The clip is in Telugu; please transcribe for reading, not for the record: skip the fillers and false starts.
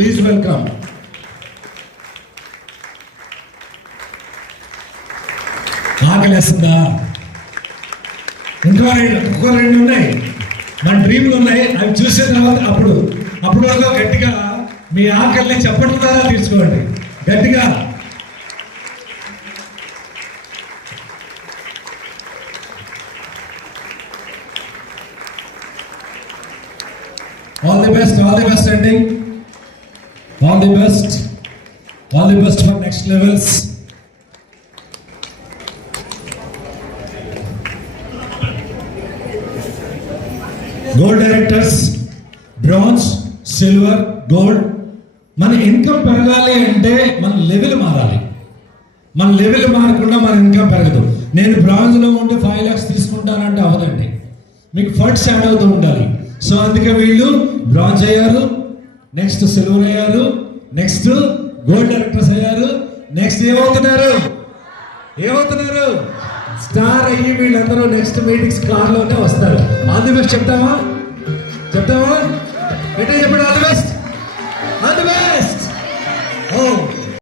Please welcome. ఆకలేస్తుందా? ఇంకో రెండు ఉన్నాయి, మన డ్రీమ్లు ఉన్నాయి. అవి చూసిన తర్వాత అప్పుడు వరకు గట్టిగా మీ ఆకలిని చెప్పడం ద్వారా తీర్చుకోండి గట్టిగా. ఆల్ ది బెస్ట్ అండి. All the best for next levels. Gold directors, bronze, silver, gold. మన ఇన్కమ్ పెరగాలి అంటే మన లెవెల్ మారాలి. మన లెవెల్ మారకుండా మన ఇన్కమ్ పెరగదు. నేను బ్రాంజ్లో ఉండి 5 lakhs తీసుకుంటానంటే అవదండి, మీకు ఫండ్స్ యాడ్ అవుతూ ఉండాలి. సో అందుకే వీళ్ళు బ్రాంజ్ అయ్యారు, నెక్స్ట్ సిల్వర్ అయ్యారు, నెక్స్ట్ గోల్డ్ డైరెక్టర్స్ అయ్యారు, నెక్స్ట్ ఏమవుతున్నారు స్టార్ అయ్యి వీళ్ళందరూ నెక్స్ట్ మీటింగ్స్ కార్లోనే వస్తారు. ఆల్ ది బెస్ట్ చెప్తావా? ఎట్లా చెప్పండి? All the best.